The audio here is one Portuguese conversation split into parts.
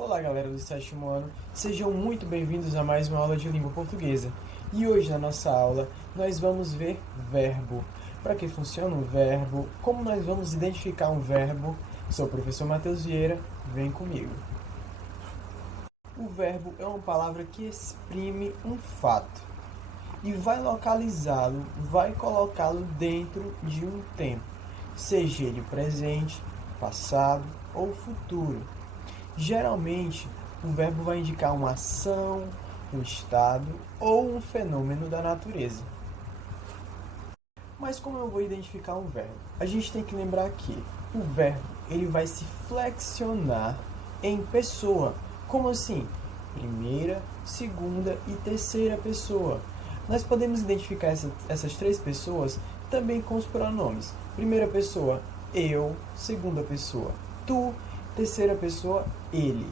Olá, galera do sétimo ano, sejam muito bem-vindos a mais uma aula de língua portuguesa. E hoje, na nossa aula, nós vamos ver verbo. Para que funciona um verbo, como nós vamos identificar um verbo. Sou o professor Matheus Vieira, vem comigo. O verbo é uma palavra que exprime um fato e vai localizá-lo, vai colocá-lo dentro de um tempo, seja ele presente, passado ou futuro. Geralmente, o verbo vai indicar uma ação, um estado ou um fenômeno da natureza. Mas como eu vou identificar um verbo? A gente tem que lembrar que o verbo ele vai se flexionar em pessoa. Como assim? Primeira, segunda e terceira pessoa. Nós podemos identificar essas três pessoas também com os pronomes. Primeira pessoa, eu. Segunda pessoa, tu. Terceira pessoa, ele.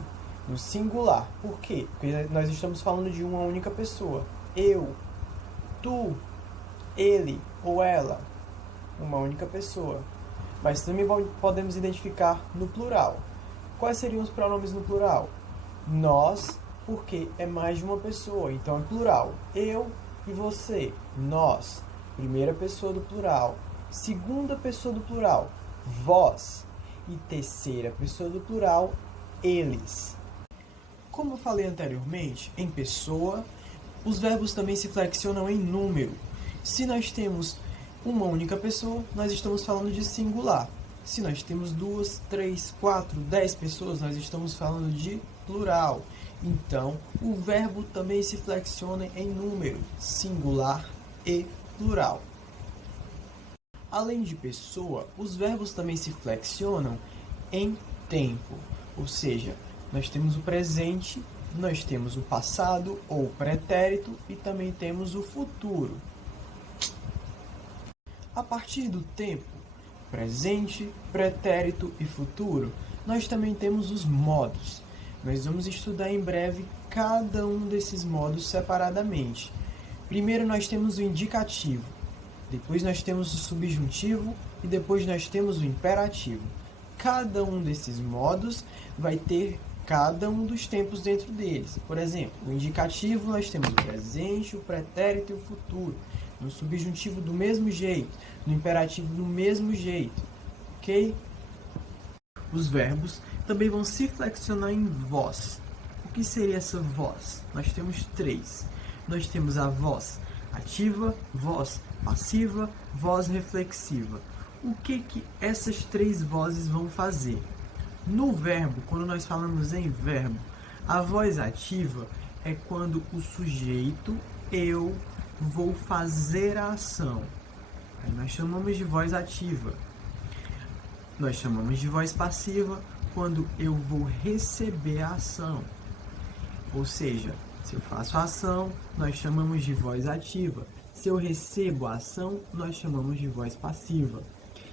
No singular. Por quê? Porque nós estamos falando de uma única pessoa. Eu, tu, ele ou ela. Uma única pessoa. Mas também podemos identificar no plural. Quais seriam os pronomes no plural? Nós, porque é mais de uma pessoa. Então é plural. Eu e você. Nós. Primeira pessoa do plural. Segunda pessoa do plural. Vós. E terceira pessoa do plural, eles. Como eu falei anteriormente, em pessoa, os verbos também se flexionam em número. Se nós temos uma única pessoa, nós estamos falando de singular. Se nós temos 2, 3, 4, 10 pessoas, nós estamos falando de plural. Então, o verbo também se flexiona em número, singular e plural. Além de pessoa, os verbos também se flexionam em tempo. Ou seja, nós temos o presente, nós temos o passado ou pretérito e também temos o futuro. A partir do tempo, presente, pretérito e futuro, nós também temos os modos. Nós vamos estudar em breve cada um desses modos separadamente. Primeiro nós temos o indicativo. Depois nós temos o subjuntivo e depois nós temos o imperativo. Cada um desses modos vai ter cada um dos tempos dentro deles. Por exemplo, o indicativo nós temos o presente, o pretérito e o futuro. No subjuntivo do mesmo jeito, no imperativo do mesmo jeito. Ok? Os verbos também vão se flexionar em voz. O que seria essa voz? Nós temos três. Nós temos a voz ativa, voz passiva, voz reflexiva. O que essas três vozes vão fazer? No verbo, quando nós falamos em verbo, a voz ativa é quando o sujeito, eu, vou fazer a ação. Aí nós chamamos de voz ativa. Nós chamamos de voz passiva quando eu vou receber a ação. Ou seja, se eu faço a ação, nós chamamos de voz ativa. Se eu recebo a ação, nós chamamos de voz passiva.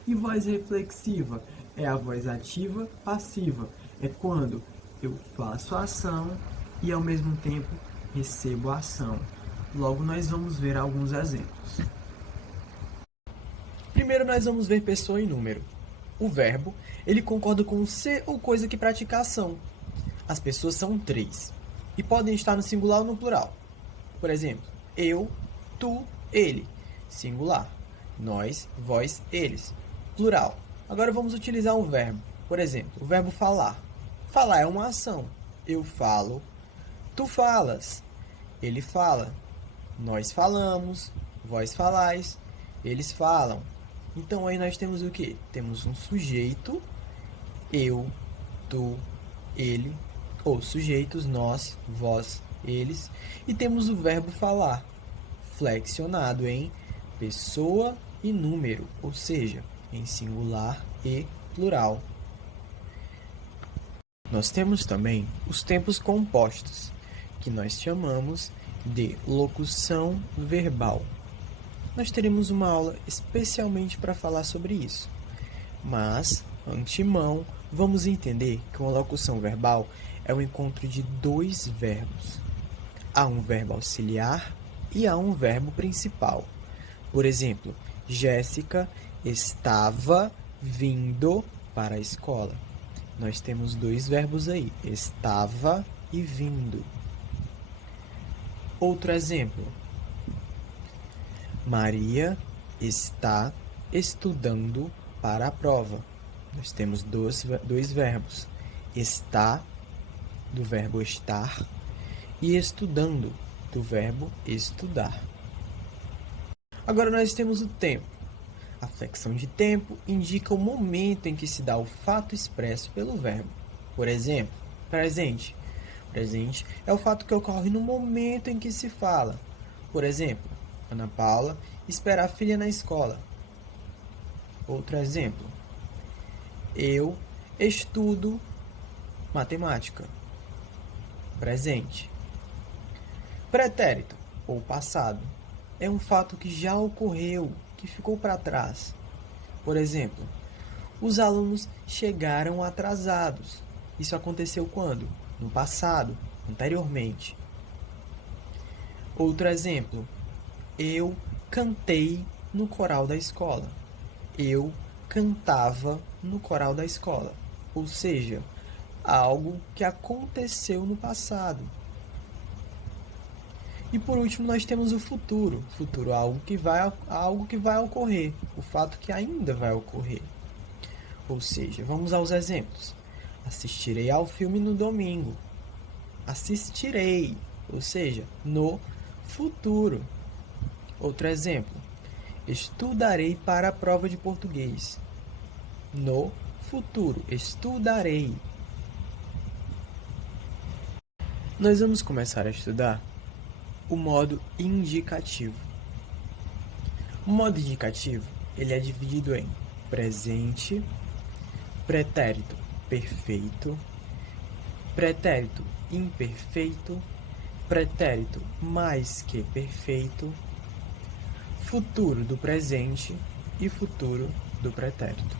E voz reflexiva é a voz ativa passiva. É quando eu faço a ação e ao mesmo tempo recebo a ação. Logo nós vamos ver alguns exemplos. Primeiro nós vamos ver pessoa e número. O verbo, ele concorda com o ser ou coisa que pratica a ação. As pessoas são três e podem estar no singular ou no plural. Por exemplo, eu, tu, ele. Singular. Nós, vós, eles. Plural. Agora vamos utilizar um verbo. Por exemplo, o verbo falar. Falar é uma ação. Eu falo, tu falas, ele fala, nós falamos, vós falais, eles falam. Então aí nós temos o quê? Temos um sujeito, eu, tu, ele, ou sujeitos, nós, vós, eles, e temos o verbo falar, flexionado em pessoa e número, ou seja, em singular e plural. Nós temos também os tempos compostos, que nós chamamos de locução verbal. Nós teremos uma aula especialmente para falar sobre isso. Mas, antemão, vamos entender que uma locução verbal é o encontro de dois verbos. Há um verbo auxiliar e há um verbo principal. Por exemplo, Jéssica estava vindo para a escola. nós temos dois verbos aí, estava e vindo. Outro exemplo. Maria está estudando para a prova. Nós temos dois verbos. Está, do verbo estar, e estudando, do verbo estudar. Agora nós temos o tempo. A flexão de tempo indica o momento em que se dá o fato expresso pelo verbo. Por exemplo, presente. Presente é o fato que ocorre no momento em que se fala. Por exemplo, Ana Paula espera a filha na escola. Outro exemplo. Eu estudo matemática. Presente. Pretérito, ou passado, é um fato que já ocorreu, que ficou para trás. Por exemplo, os alunos chegaram atrasados. Isso aconteceu quando? No passado, anteriormente. Outro exemplo. Eu cantei no coral da escola. Eu cantava no coral da escola. Ou seja, algo que aconteceu no passado. E por último, nós temos o futuro. Futuro é algo que vai ocorrer. O fato que ainda vai ocorrer. Ou seja, vamos aos exemplos. Assistirei ao filme no domingo. Assistirei, ou seja, no futuro. Outro exemplo. Estudarei para a prova de português. No futuro, estudarei. Nós vamos começar a estudar o modo indicativo. O modo indicativo, ele é dividido em presente, pretérito perfeito, pretérito imperfeito, pretérito mais que perfeito, futuro do presente e futuro do pretérito.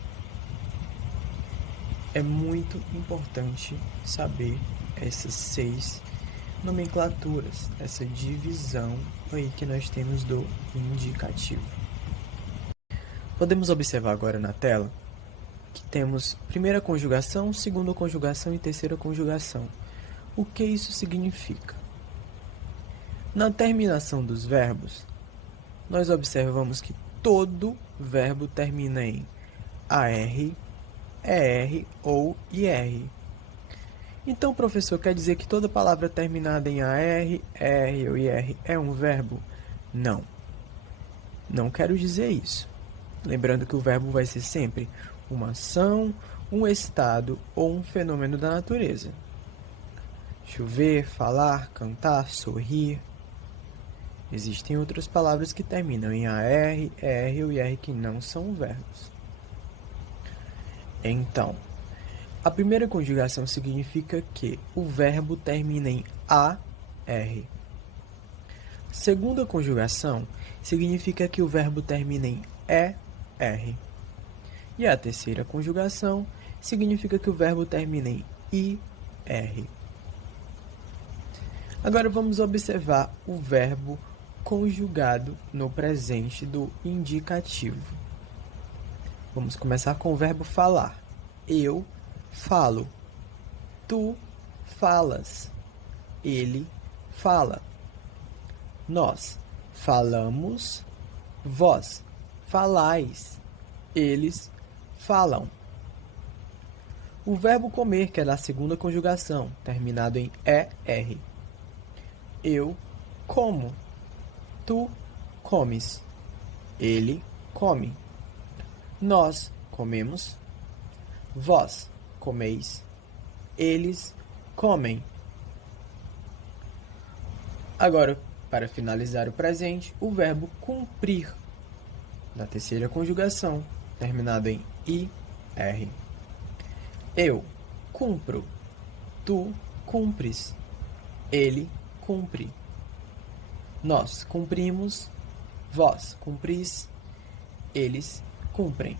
É muito importante saber essas 6 nomenclaturas, essa divisão aí que nós temos do indicativo. Podemos observar agora na tela que temos primeira conjugação, segunda conjugação e terceira conjugação. O que isso significa? Na terminação dos verbos, nós observamos que todo verbo termina em AR, ER ou IR. Então, professor, quer dizer que toda palavra terminada em AR, ER ou IR é um verbo? Não. Não quero dizer isso. Lembrando que o verbo vai ser sempre uma ação, um estado ou um fenômeno da natureza. Chover, falar, cantar, sorrir. Existem outras palavras que terminam em AR, ER ou IR que não são verbos. Então, a primeira conjugação significa que o verbo termina em AR. Segunda conjugação significa que o verbo termina em ER. E a terceira conjugação significa que o verbo termina em IR. Agora vamos observar o verbo conjugado no presente do indicativo. Vamos começar com o verbo falar. Eu falo. Tu falas. Ele fala. Nós falamos. Vós falais. Eles falam. O verbo comer, que é da segunda conjugação, terminado em ER. Eu como. Tu comes. Ele come. Nós comemos. Vós comeis. Eles comem. Agora, para finalizar o presente, o verbo cumprir, da terceira conjugação, terminado em IR. Eu cumpro. Tu cumpres. Ele cumpre. Nós cumprimos. Vós cumpris. Eles cumprem.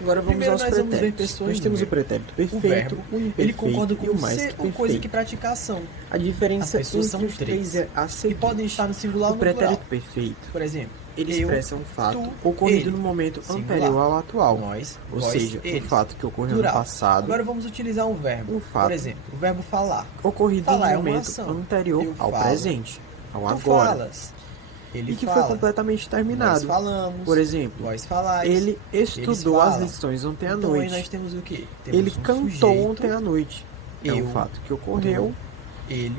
Agora vamos aos pretéritos. Nós temos o pretérito perfeito, o imperfeito, ele concorda com o mais que perfeito. Coisa que pratica a ação. A diferença entre os três é a seguinte. E podem estar no singular ou no plural. O pretérito perfeito, por exemplo, ele eu, expressa um fato tu, ocorrido ele. no momento Singular. anterior ao atual. Nós, Ou vós, seja, um eles. fato que ocorreu Plural. no passado, Agora vamos utilizar um verbo. um fato Por exemplo, o verbo falar. ocorrido Falar é no uma momento ação. anterior Eu ao falo. presente, ao Tu agora. falas. Ele E que fala. foi completamente Nós terminado. falamos. Por exemplo, Vós falais. ele estudou as falam. lições ontem à Então aí noite. nós temos o quê? Temos Ele um cantou sujeito, ontem à noite. É eu, um fato que ocorreu ele,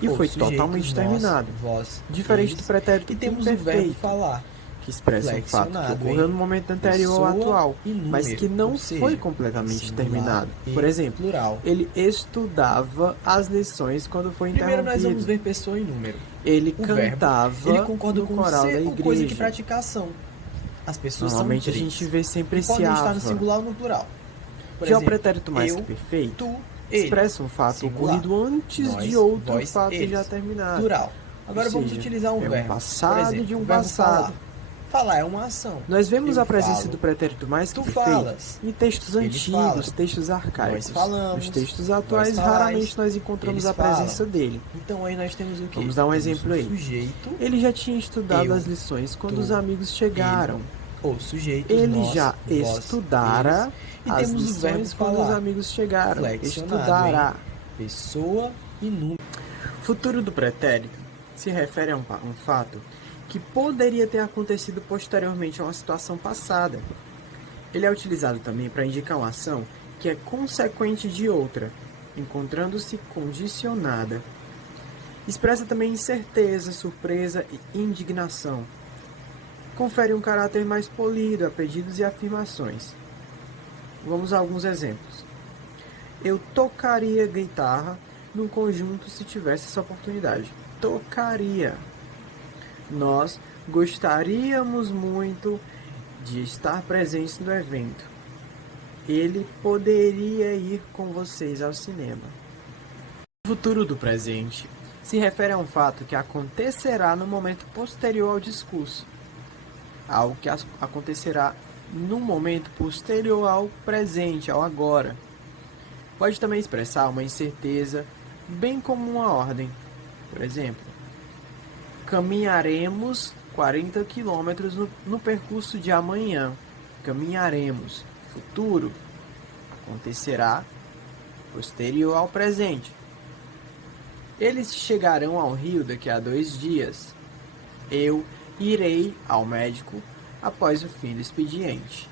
e o foi sujeito, totalmente nós, terminado. vós, Diferente eles. do pretérito E temos o verbo imperfeito, falar. que expressa um fato que flexionado ocorreu em no momento anterior ao pessoa atual, e número, mas que não ou seja, foi completamente singular terminado. e Por exemplo, plural. ele estudava as lições quando foi Primeiro nós vamos interrompido. ver pessoa e número. Ele O verbo, cantava ele concorda no com coral da ser com coisa que igreja. pratica ação. As pessoas Normalmente são a três. gente vê sempre E esse podem estar no ava. singular ou no plural. Por Já o exemplo, pretérito mais eu, que perfeito tu, ele. expressa um fato Singular. ocorrido antes Nós, de outro vós, fato eles. já terminado. Plural. Agora Ou vamos seja, utilizar um é um verbo. passado Por exemplo, de um o verbo passado. Falar. Falar é uma ação. Nós vemos Eu a presença falo, do pretérito mais que tu perfeito falas, em textos ele antigos, fala, textos arcaicos. nós falamos, Nos textos vós atuais, falais, raramente nós encontramos eles a presença falam. dele. Então aí nós temos o quê? Vamos dar um Temos exemplo aí. Sujeito, Ele já tinha estudado eu, as lições quando tu, os amigos chegaram. ou sujeito, Ele nós, já vós, estudara eles. E as temos o verbo lições quando os falar. amigos chegaram. Flexionado Estudará. Pessoa e número. Futuro do pretérito se refere a um fato que poderia ter acontecido posteriormente a uma situação passada. Ele é utilizado também para indicar uma ação que é consequente de outra, encontrando-se condicionada. Expressa também incerteza, surpresa e indignação. Confere um caráter mais polido a pedidos e afirmações. Vamos a alguns exemplos. Eu tocaria guitarra num conjunto se tivesse essa oportunidade. Tocaria. Nós gostaríamos muito de estar presentes no evento. Ele poderia ir com vocês ao cinema. O futuro do presente se refere a um fato que acontecerá no momento posterior ao discurso. Algo que acontecerá no momento posterior ao presente, ao agora. Pode também expressar uma incerteza, bem como uma ordem. Por exemplo, caminharemos 40 quilômetros no percurso de amanhã. Caminharemos. Futuro. Acontecerá posterior ao presente. Eles chegarão ao Rio daqui a 2 dias. Eu irei ao médico após o fim do expediente.